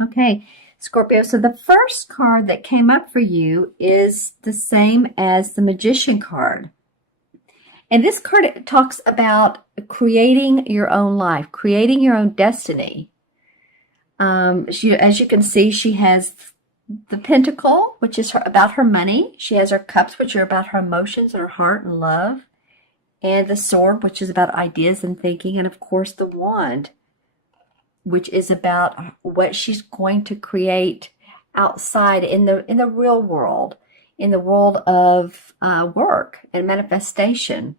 Okay, Scorpio. So the first card that came up for you is the same as the Magician card. And this card talks about creating your own life, creating your own destiny. As you can see, she has the Pentacle, which is about her money. She has her Cups, which are about her emotions and her heart and love. And the Sword, which is about ideas and thinking. And of course, the Wand, which is about what she's going to create outside in the real world, in the world of work and manifestation.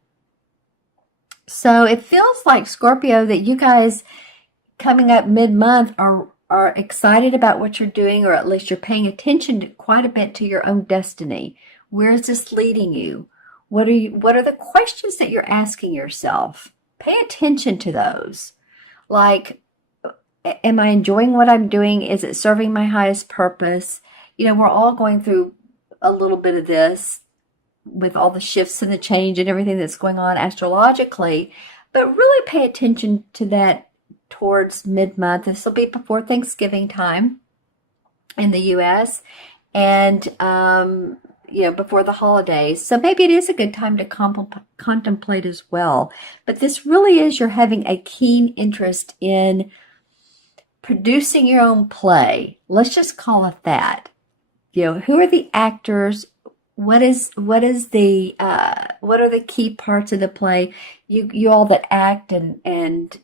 So it feels like, Scorpio, that you guys coming up mid-month are excited about what you're doing, or at least you're paying attention quite a bit to your own destiny. Where is this leading you? What are the questions that you're asking yourself? Pay attention to those. Like, am I enjoying what I'm doing? Is it serving my highest purpose? We're all going through a little bit of this with all the shifts and the change and everything that's going on astrologically, but really pay attention to that towards mid-month. This will be before Thanksgiving time in the U.S. and before the holidays. So maybe it is a good time to contemplate as well. But this really is, you're having a keen interest in producing your own play. Let's just call it that. Who are the actors? What are the key parts of the play? You all that act and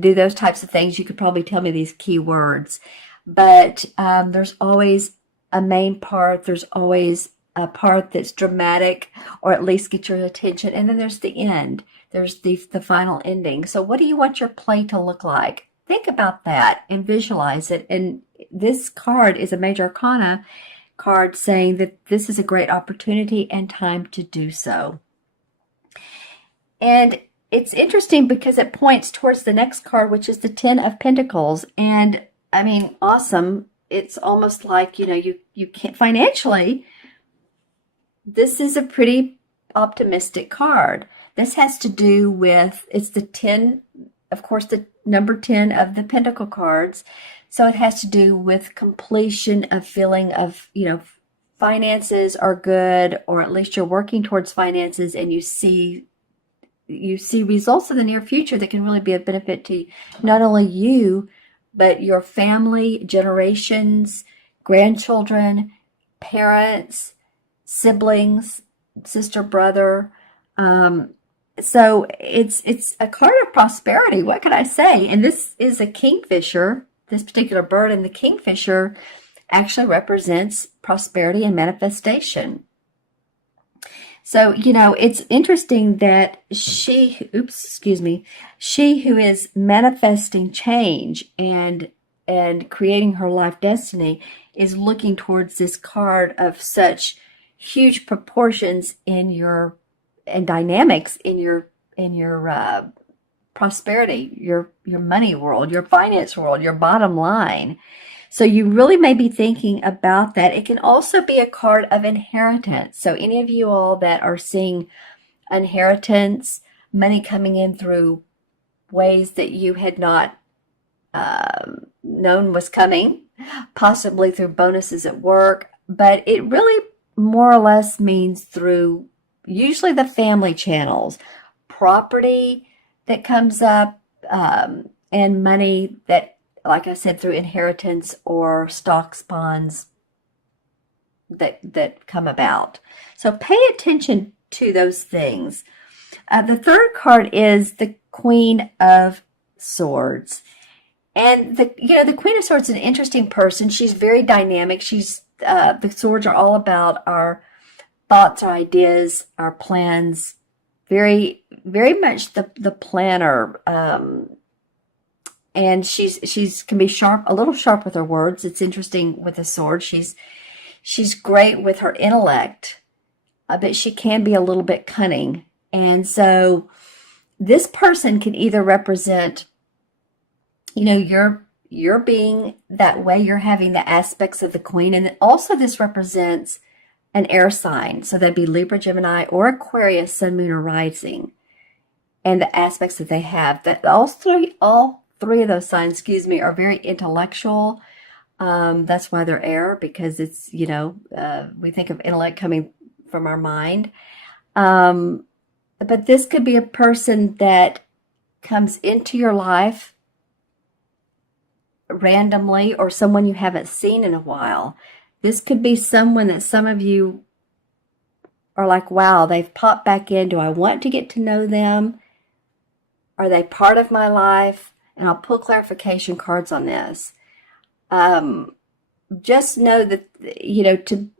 do those types of things, you could probably tell me these key words. But there's always a main part. There's always a part that's dramatic, or at least get your attention. And then there's the end. There's the final ending. So what do you want your play to look like? Think about that and visualize it. And this card is a Major Arcana card saying that this is a great opportunity and time to do so. And it's interesting because it points towards the next card, which is the Ten of Pentacles. And I mean, awesome. It's almost like, you can't financially, this is a pretty optimistic card. This has to do with, it's the 10, of course, the number 10 of the Pentacle cards. So it has to do with completion, of feeling of, finances are good, or at least you're working towards finances, and you see results in the near future that can really be a benefit to not only you, but your family, generations, grandchildren, parents, siblings, sister, brother. So it's a card of prosperity. What can I say? And this is a kingfisher, this particular bird, and the kingfisher actually represents prosperity and manifestation. So, it's interesting that she who is manifesting change and creating her life destiny is looking towards this card of such huge proportions and dynamics in your prosperity, your money world, your finance world, your bottom line. So you really may be thinking about that. It can also be a card of inheritance. So any of you all that are seeing inheritance, money coming in through ways that you had not known was coming, possibly through bonuses at work, but it really more or less means through usually the family channels, property that comes up, and money that, like I said, through inheritance or stocks, bonds that come about. So pay attention to those things. The third card is the Queen of Swords. And the Queen of Swords is an interesting person. She's very dynamic. The swords are all about our thoughts, our ideas, our plans. Very, very much the planner. And she's can be sharp, a little sharp with her words. It's interesting with the sword. She's great with her intellect, but she can be a little bit cunning. And so this person can either represent, you're being that way, you're having the aspects of the queen, and also this represents an air sign. So that'd be Libra, Gemini, or Aquarius, Sun, Moon, or Rising, and the aspects that they have. That all three of those signs, excuse me, are very intellectual. That's why they're air, because it's, we think of intellect coming from our mind. But this could be a person that comes into your life randomly, or someone you haven't seen in a while. This could be someone that some of you are like, wow, they've popped back in. Do I want to get to know them? Are they part of my life? And I'll pull clarification cards on this. Just know that, to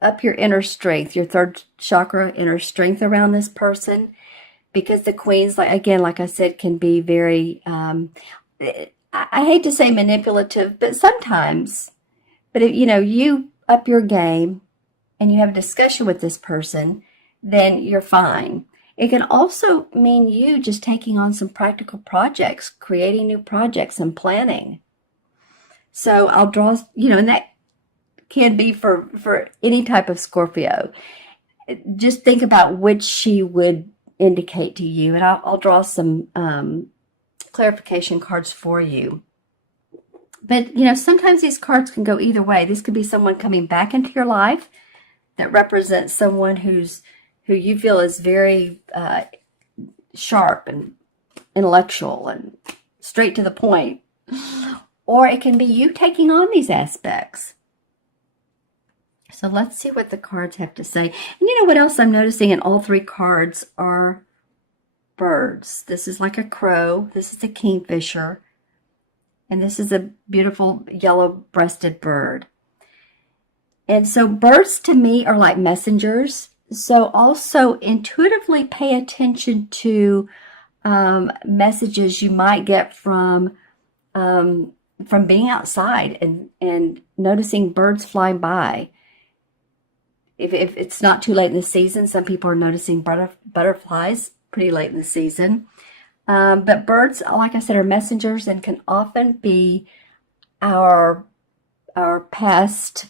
up your inner strength, your third chakra, inner strength around this person, because the queens, like I said, can be very, I hate to say manipulative, but sometimes. But if you up your game and you have a discussion with this person, then you're fine. It can also mean you just taking on some practical projects, creating new projects and planning. So I'll draw, and that can be for any type of Scorpio. Just think about which she would indicate to you, and I'll draw some clarification cards for you. But, sometimes these cards can go either way. This could be someone coming back into your life that represents someone who you feel is very sharp and intellectual and straight to the point. Or it can be you taking on these aspects. So let's see what the cards have to say. And what else I'm noticing in all three cards are birds. This is like a crow. This is a kingfisher. And this is a beautiful yellow-breasted bird. And so birds to me are like messengers. So also intuitively pay attention to messages you might get from being outside and noticing birds flying by. If it's not too late in the season, some people are noticing butterflies pretty late in the season. But birds, like I said, are messengers and can often be our past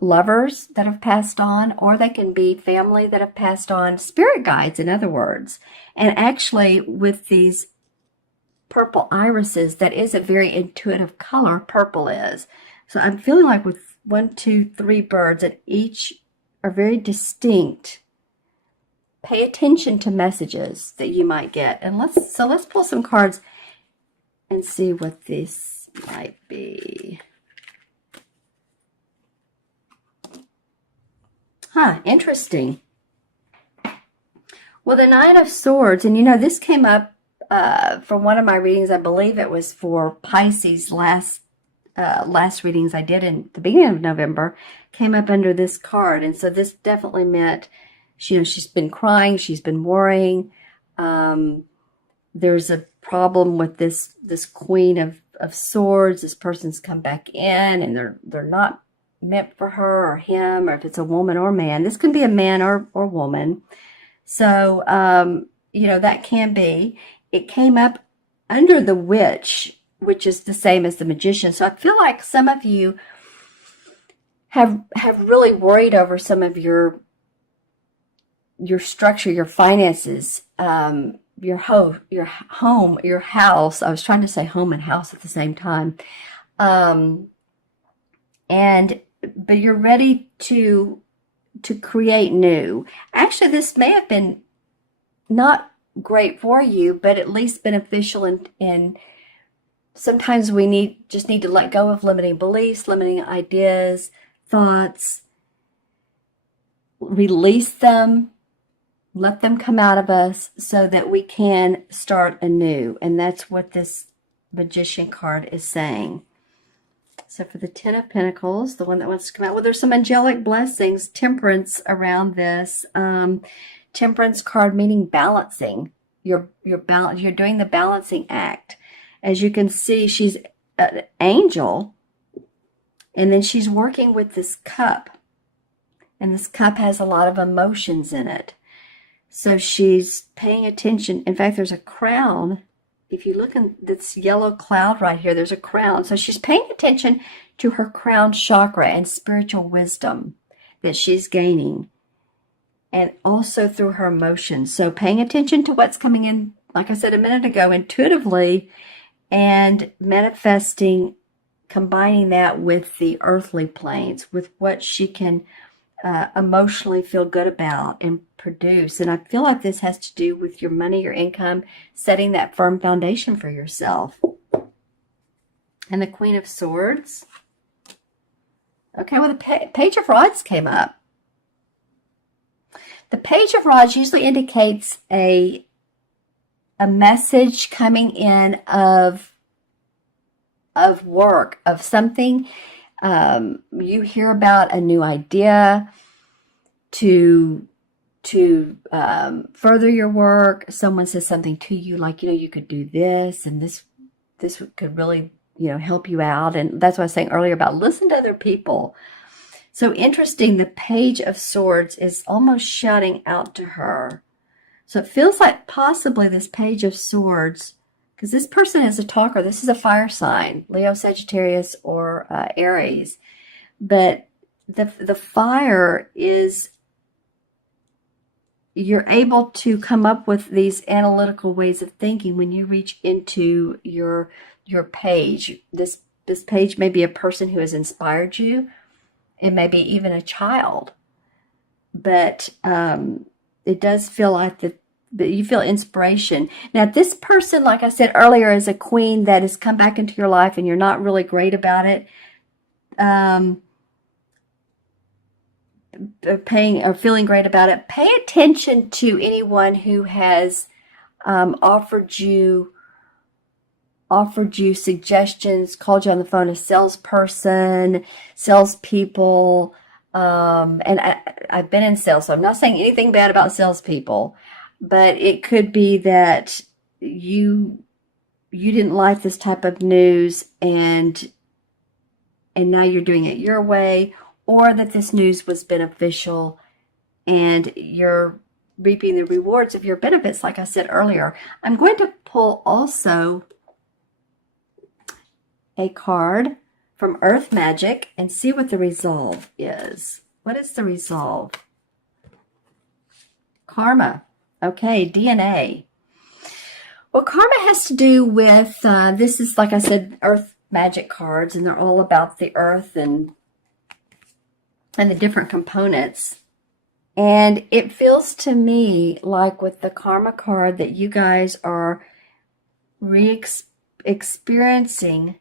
lovers that have passed on, or they can be family that have passed on, spirit guides, in other words. And actually, with these purple irises, that is a very intuitive color, purple is. So I'm feeling like with 1, 2, 3 birds, that each are very distinct. Pay attention to messages that you might get. And let's pull some cards and see what this might be. Interesting. Well, the Nine of Swords, and this came up from one of my readings. I believe it was for Pisces last readings I did in the beginning of November, came up under this card. And so this definitely meant, she's been crying, she's been worrying. There's a problem with this Queen of Swords. This person's come back in and they're not meant for her or him, or if it's a woman or man. This can be a man or woman. So, that can be. It came up under the Witch, which is the same as the Magician. So I feel like some of you have really worried over some of your structure, your finances, your home, your house. I was trying to say home and house at the same time. But you're ready to create new. Actually, this may have been not great for you, but at least beneficial in sometimes we just need to let go of limiting beliefs, limiting ideas, thoughts, release them, let them come out of us so that we can start anew. And that's what this Magician card is saying. So for the Ten of Pentacles, the one that wants to come out, well, there's some angelic blessings, temperance around this. Temperance card meaning balancing. You're doing the balancing act. As you can see, she's an angel, and then she's working with this cup. And this cup has a lot of emotions in it. So she's paying attention. In fact, there's a crown. If you look in this yellow cloud right here, there's a crown. So she's paying attention to her crown chakra and spiritual wisdom that she's gaining. And also through her emotions. So paying attention to what's coming in, like I said a minute ago, intuitively, and manifesting, combining that with the earthly planes, with what she can emotionally feel good about and produce. And I feel like this has to do with your money, your income, setting that firm foundation for yourself. And the Queen of Swords. Okay, well, the Page of Rods came up. The Page of Rods usually indicates a message coming in of work, of something. You hear about a new idea to further your work. Someone says something to you like, you could do this, and this could really, help you out. And that's what I was saying earlier about listen to other people. So interesting, the Page of Swords is almost shouting out to her. So it feels like possibly this Page of Swords, because this person is a talker. This is a fire sign, Leo, Sagittarius, or Aries. But the fire is, you're able to come up with these analytical ways of thinking when you reach into your page. This page may be a person who has inspired you. It may be even a child. But it does feel like that you feel inspiration. Now, this person, like I said earlier, is a queen that has come back into your life and you're not really great about it. Feeling great about it. Pay attention to anyone who has offered you suggestions, called you on the phone, a salesperson, salespeople. And I've been in sales, so I'm not saying anything bad about salespeople, but it could be that you didn't like this type of news, and now you're doing it your way, or that this news was beneficial and you're reaping the rewards of your benefits, like I said earlier. I'm going to pull also a card from Earth Magic and see what the resolve is. What is the resolve? Karma. Okay, DNA. Well, karma has to do with, this is, like I said, Earth Magic cards, and they're all about the earth and the different components. And it feels to me like with the karma card that you guys are experiencing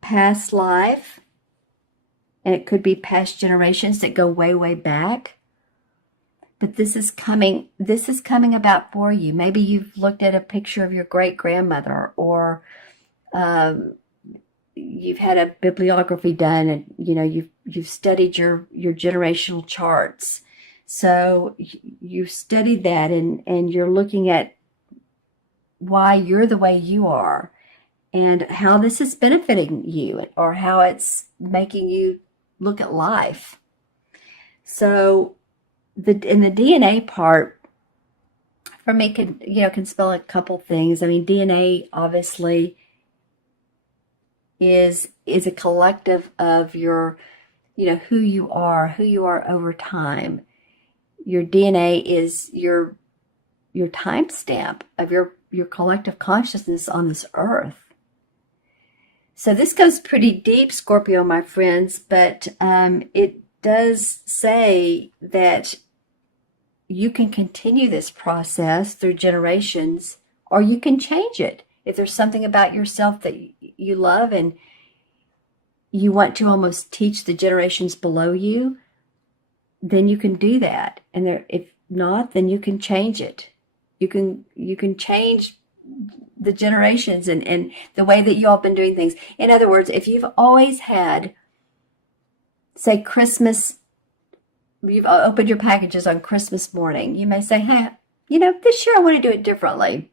past life, and it could be past generations that go way, way back. But this is coming about for you. Maybe you've looked at a picture of your great-grandmother, or you've had a bibliography done, and you've studied your generational charts. So you've studied that, and you're looking at why you're the way you are, and how this is benefiting you, or how it's making you look at life. So in the DNA part, for me, can spell a couple things. I mean, DNA obviously is a collective of your, who you are over time. Your DNA is your timestamp of your collective consciousness on this earth. So this goes pretty deep, Scorpio, my friends, but it does say that you can continue this process through generations, or you can change it. If there's something about yourself that you love and you want to almost teach the generations below you, then you can do that. And if not, then you can change it. You can change the generations and the way that you all have been doing things. In other words, if you've always had, say, Christmas, you've opened your packages on Christmas morning, you may say, hey, this year I want to do it differently.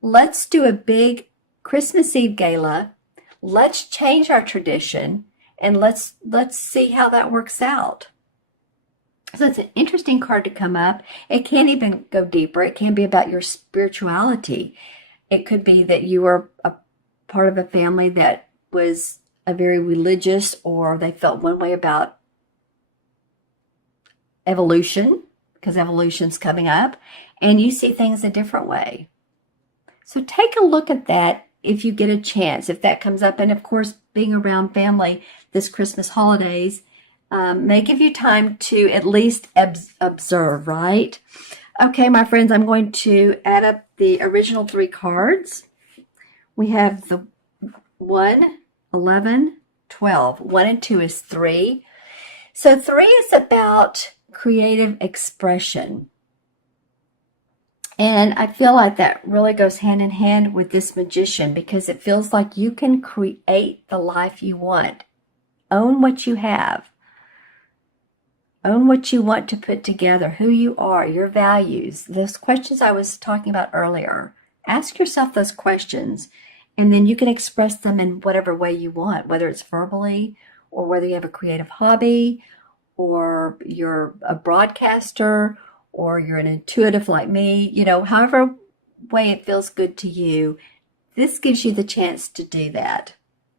Let's do a big Christmas Eve gala. Let's change our tradition, and let's see how that works out. So it's an interesting card to come up. It can even go deeper. It can be about your spirituality. It could be that you were a part of a family that was a very religious, or they felt one way about evolution, because evolution's coming up, and you see things a different way. So take a look at that if you get a chance, if that comes up. And of course, being around family this Christmas holidays may give you time to at least observe, right? Okay, my friends, I'm going to add up the original 3 cards. We have the 1, 11, 12. 1 and 2 is 3. So 3 is about creative expression. And I feel like that really goes hand in hand with this Magician, because it feels like you can create the life you want. Own what you have. Own what you want to put together, who you are, your values, those questions I was talking about earlier. Ask yourself those questions, and then you can express them in whatever way you want, whether it's verbally or whether you have a creative hobby or you're a broadcaster or you're an intuitive like me, however way it feels good to you. This gives you the chance to do that.